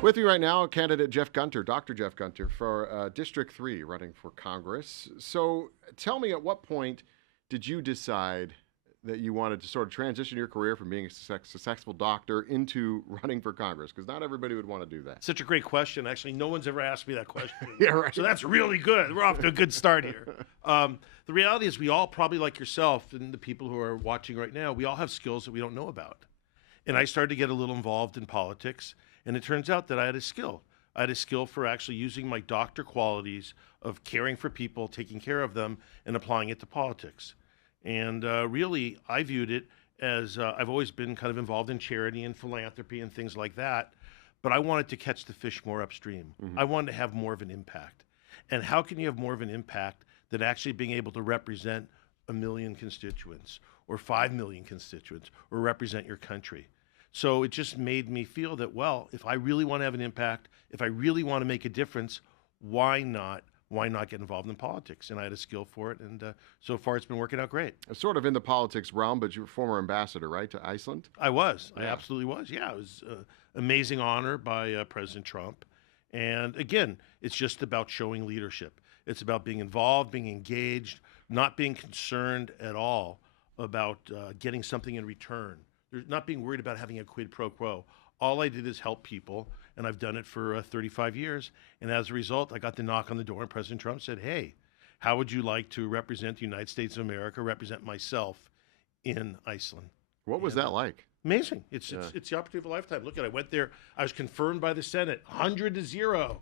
With me right now, candidate Jeff Gunter, Dr. Jeff Gunter, for District 3, running for Congress. So tell me, at what point did you decide that you wanted to sort of transition your career from being a successful doctor into running for Congress? Because not everybody would want to do that. Such a great question. Actually, no one's ever asked me that question. Yeah, right. So that's really good. We're off to a good start here. The reality is we all, probably like yourself and the people who are watching right now, we all have skills that we don't know about. And I started to get a little involved in politics, and it turns out that I had a skill. I had a skill for actually using my doctor qualities of caring for people, taking care of them, and applying it to politics. And really, I viewed it as I've always been kind of involved in charity and philanthropy and things like that, but I wanted to catch the fish more upstream. I wanted to have more of an impact. And how can you have more of an impact than actually being able to represent 1 million constituents or 5 million constituents or represent your country? So it just made me feel that, well, if I really want to have an impact, if I really want to make a difference, why not get involved in politics? And I had a skill for it, and so far it's been working out great. Sort of in the politics realm, but you were former ambassador, right, to Iceland? I was. Yeah. I absolutely was. Yeah, it was an amazing honor by President Trump. And again, it's just about showing leadership. It's about being involved, being engaged, not being concerned at all about getting something in return. They're not being worried about having a quid pro quo. All I did is help people, and I've done it for 35 years. And as a result, I got the knock on the door, and President Trump said, hey, how would you like to represent the United States of America, represent myself in Iceland? What was that like? Amazing. It's the opportunity of a lifetime. Look at it. I went there. I was confirmed by the Senate, 100-0.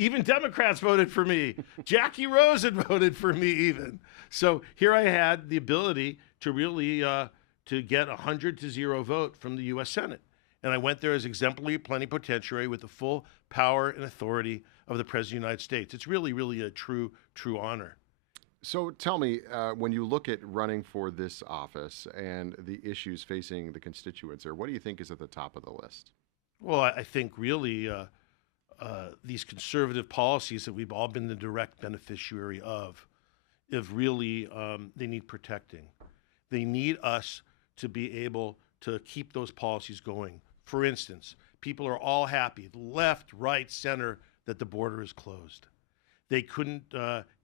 Even Democrats voted for me. Jackie Rosen voted for me even. So here I had the ability to really to get 100-0 vote from the U.S. Senate. And I went there as exemplary plenipotentiary with the full power and authority of the President of the United States. It's really, really a true honor. So tell me, when you look at running for this office and the issues facing the constituents there, what do you think is at the top of the list? Well, I think really these conservative policies that we've all been the direct beneficiary of really, they need protecting. They need us to be able to keep those policies going. For instance, people are all happy, left, right, center, that the border is closed. They couldn't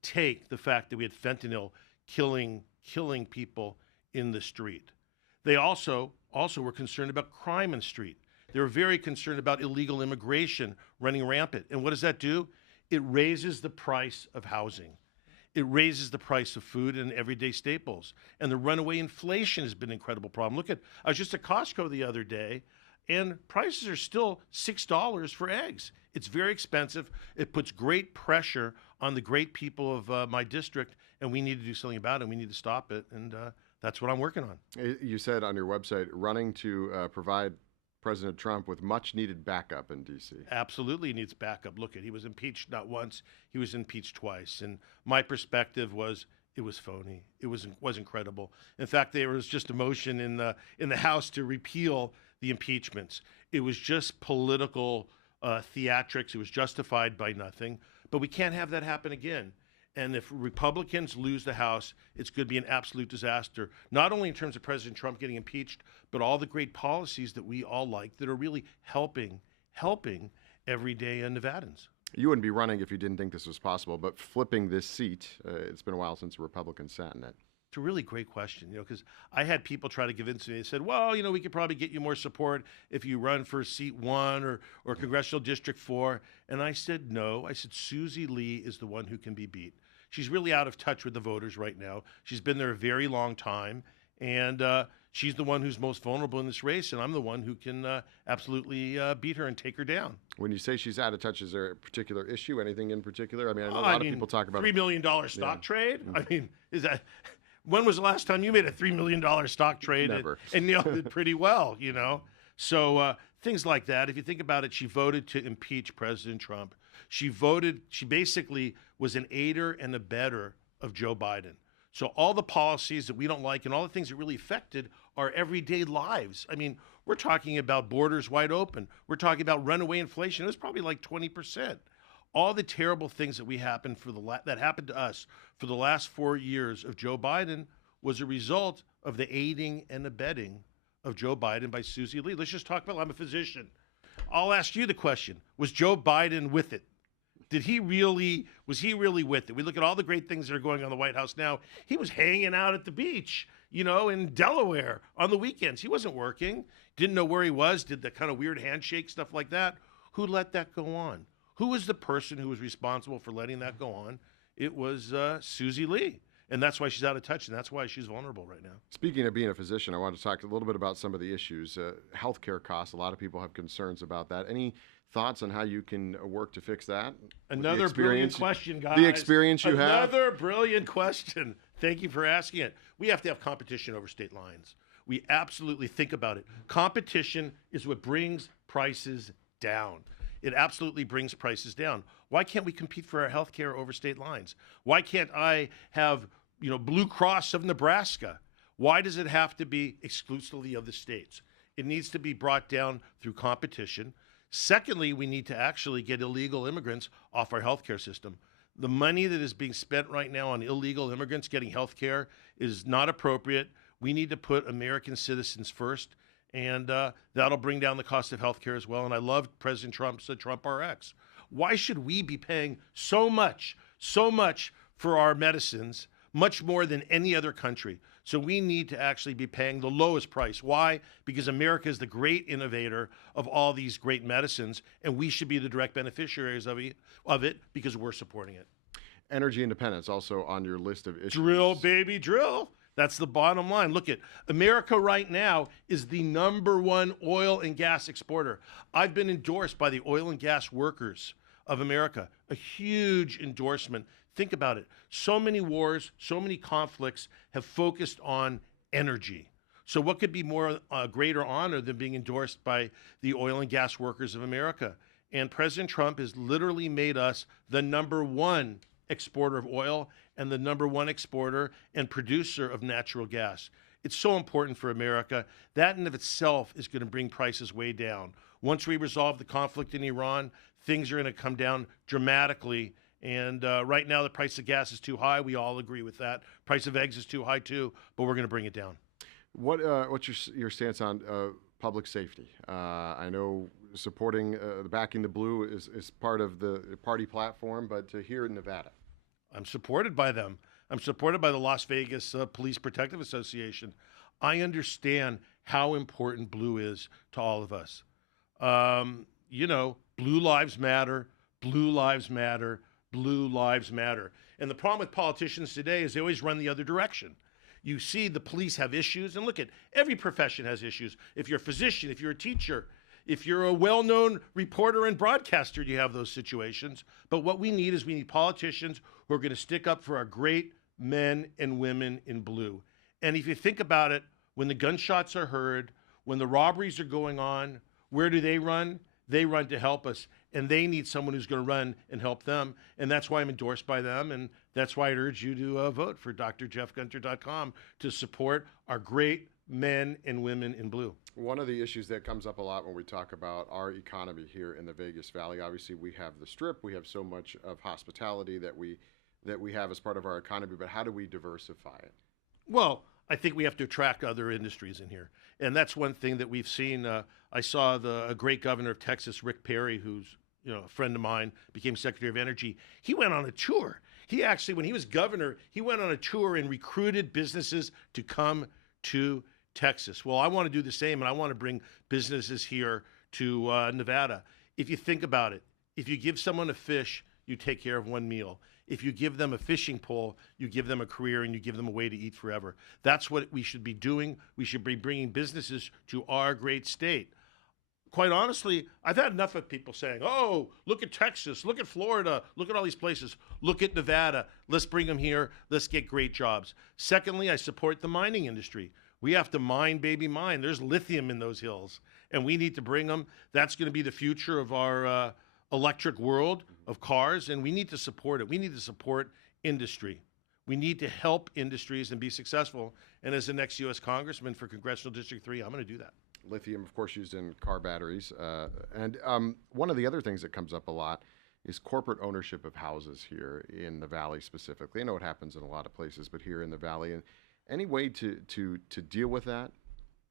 take the fact that we had fentanyl killing people in the street. They also were concerned about crime in the street. They were very concerned about illegal immigration running rampant. And what does that do? It raises the price of housing. It raises the price of food and everyday staples. And the runaway inflation has been an incredible problem. I was just at Costco the other day, and prices are still $6 for eggs. It's very expensive. It puts great pressure on the great people of my district, and we need to do something about it. We need to stop it, and that's what I'm working on. You said on your website, running to provide President Trump with much-needed backup in D.C. Absolutely needs backup. Look, he was impeached not once, he was impeached twice. And my perspective was it was phony. It was incredible. In fact, there was just a motion in the House to repeal the impeachments. It was just political theatrics. It was justified by nothing. But we can't have that happen again. And if Republicans lose the House, it's going to be an absolute disaster, not only in terms of President Trump getting impeached, but all the great policies that we all like that are really helping everyday Nevadans. You wouldn't be running if you didn't think this was possible, but flipping this seat, it's been a while since a Republican sat in it. It's a really great question, because I had people try to convince me. They said, well, we could probably get you more support if you run for seat 1 or Congressional District 4. And I said, no. I said, Susie Lee is the one who can be beat. She's really out of touch with the voters right now. She's been there a very long time, and she's the one who's most vulnerable in this race, and I'm the one who can absolutely beat her and take her down. When you say she's out of touch, is there a particular issue, anything in particular? I mean, I know a lot of people talk about $3 million stock trade. I mean, is that... When was the last time you made a $3 million stock trade? Never. And nailed it pretty well, So things like that. If you think about it, she voted to impeach President Trump. She basically was an aider and abetter of Joe Biden. So all the policies that we don't like and all the things that really affected our everyday lives. I mean, we're talking about borders wide open. We're talking about runaway inflation. It was probably like 20%. All the terrible things that happened to us for the last 4 years of Joe Biden was a result of the aiding and abetting of Joe Biden by Susie Lee. Let's just talk about, I'm a physician. I'll ask you the question. Was Joe Biden with it? Was he really with it? We look at all the great things that are going on in the White House now. He was hanging out at the beach, in Delaware on the weekends. He wasn't working, didn't know where he was, did the kind of weird handshake stuff like that. Who let that go on? Who was the person who was responsible for letting that go on? It was Susie Lee. And that's why she's out of touch, and that's why she's vulnerable right now. Speaking of being a physician, I want to talk a little bit about some of the issues. Healthcare costs, a lot of people have concerns about that. Any thoughts on how you can work to fix that? Another brilliant question, guys. The experience you have? Another brilliant question. Thank you for asking it. We have to have competition over state lines. We absolutely think about it. Competition is what brings prices down. It absolutely brings prices down. Why can't we compete for our health care over state lines? Why can't I have, Blue Cross of Nebraska? Why does it have to be exclusively of the states? It needs to be brought down through competition. Secondly, we need to actually get illegal immigrants off our healthcare system. The money that is being spent right now on illegal immigrants getting health care is not appropriate. We need to put American citizens first, and that'll bring down the cost of health care as well. And I love President Trump's Trump RX. Why should we be paying so much for our medicines, much more than any other country? So we need to actually be paying the lowest price. Why? Because America is the great innovator of all these great medicines, and we should be the direct beneficiaries of it because we're supporting it. Energy independence also on your list of issues. Drill, baby, drill. That's the bottom line. Look at America right now is the #1 oil and gas exporter. I've been endorsed by the oil and gas workers of America. A huge endorsement. Think about it. So many wars, so many conflicts have focused on energy. So what could be more greater honor than being endorsed by the oil and gas workers of America? And President Trump has literally made us the #1 exporter of oil and the #1 exporter and producer of natural gas. It's so important for America. That in of itself is going to bring prices way down. Once we resolve the conflict in Iran, things are going to come down dramatically. And right now, the price of gas is too high. We all agree with that. Price of eggs is too high too, but we're going to bring it down. What's your stance on public safety? I know supporting backing the blue is part of the party platform, but here in Nevada, I'm supported by them. I'm supported by the Las Vegas Police Protective Association. I understand how important blue is to all of us. Blue lives matter. Blue lives matter. Blue lives matter. And the problem with politicians today is they always run the other direction. You see the police have issues, and look at every profession has issues. If you're a physician, if you're a teacher, if you're a well-known reporter and broadcaster, you have those situations. But what we need is politicians who are going to stick up for our great men and women in blue. And if you think about it, when the gunshots are heard, when the robberies are going on, where do they run? They run to help us, and they need someone who's going to run and help them. And that's why I'm endorsed by them, and that's why I urge you to vote for drjeffgunter.com to support our great men and women in blue. One of the issues that comes up a lot when we talk about our economy here in the Vegas Valley, obviously we have the Strip, we have so much of hospitality that we have as part of our economy, but how do we diversify it? Well, I think we have to attract other industries in here. And that's one thing that we've seen. I saw a great governor of Texas, Rick Perry, who's a friend of mine, became Secretary of Energy. He went on a tour. He actually, when he was governor, he went on a tour and recruited businesses to come to Texas. Well, I want to do the same, and I want to bring businesses here to Nevada. If you think about it, if you give someone a fish, you take care of one meal. If you give them a fishing pole, you give them a career and you give them a way to eat forever. That's what we should be doing. We should be bringing businesses to our great state. Quite honestly, I've had enough of people saying, oh, look at Texas, look at Florida, look at all these places, look at Nevada. Let's bring them here. Let's get great jobs. Secondly, I support the mining industry. We have to mine, baby, mine. There's lithium in those hills, and we need to bring them. That's going to be the future of our electric world of cars, and we need to support it. We need to support industry. We need to help industries and be successful. And as the next U.S. Congressman for Congressional District 3, I'm going to do that. Lithium, of course, used in car batteries. And one of the other things that comes up a lot is corporate ownership of houses here in the Valley specifically. I know it happens in a lot of places, but here in the Valley. And any way to deal with that?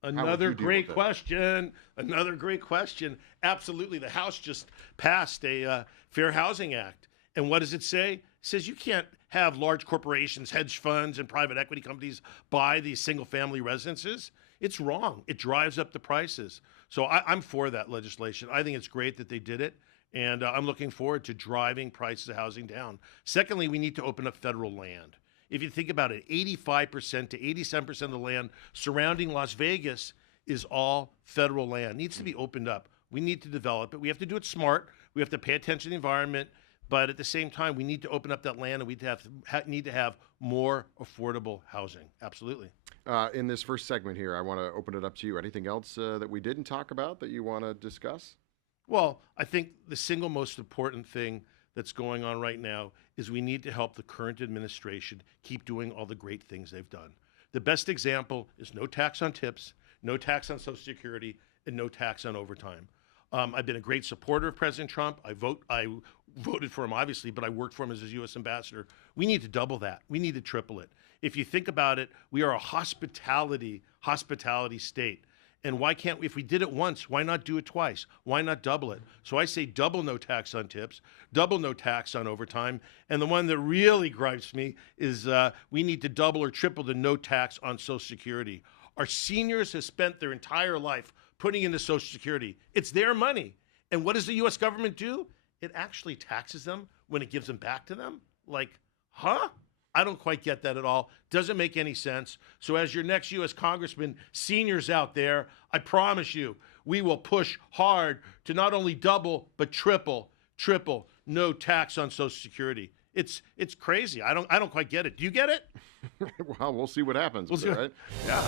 Another great question. Another great question. Absolutely. The House just passed a Fair Housing Act. And what does it say? It says you can't have large corporations, hedge funds, and private equity companies buy these single-family residences. It's wrong. It drives up the prices. So I'm for that legislation. I think it's great that they did it. And I'm looking forward to driving prices of housing down. Secondly, we need to open up federal land. If you think about it, 85% to 87% of the land surrounding Las Vegas is all federal land. It needs to be opened up. We need to develop it. We have to do it smart. We have to pay attention to the environment. But at the same time, we need to open up that land, and we need to have more affordable housing. Absolutely. In this first segment here, I want to open it up to you. Anything else that we didn't talk about that you want to discuss? Well, I think the single most important thing that's going on right now is we need to help the current administration keep doing all the great things they've done. The best example is no tax on tips, no tax on Social Security, and no tax on overtime. I've been a great supporter of President Trump. I voted for him, obviously, but I worked for him as his U.S. ambassador. We need to double that. We need to triple it. If you think about it, we are a hospitality state. And why can't we, if we did it once, why not do it twice? Why not double it? So I say double no tax on tips, double no tax on overtime. And the one that really gripes me is we need to double or triple the no tax on Social Security. Our seniors have spent their entire life putting into Social Security. It's their money. And what does the U.S. government do? It actually taxes them when it gives them back to them? Like, huh? I don't quite get that at all. Doesn't make any sense. So as your next U.S. Congressman, seniors out there, I promise you, we will push hard to not only double, but triple no tax on Social Security. It's crazy. I don't quite get it. Do you get it? Well, we'll see what happens. We'll see. Right? Yeah.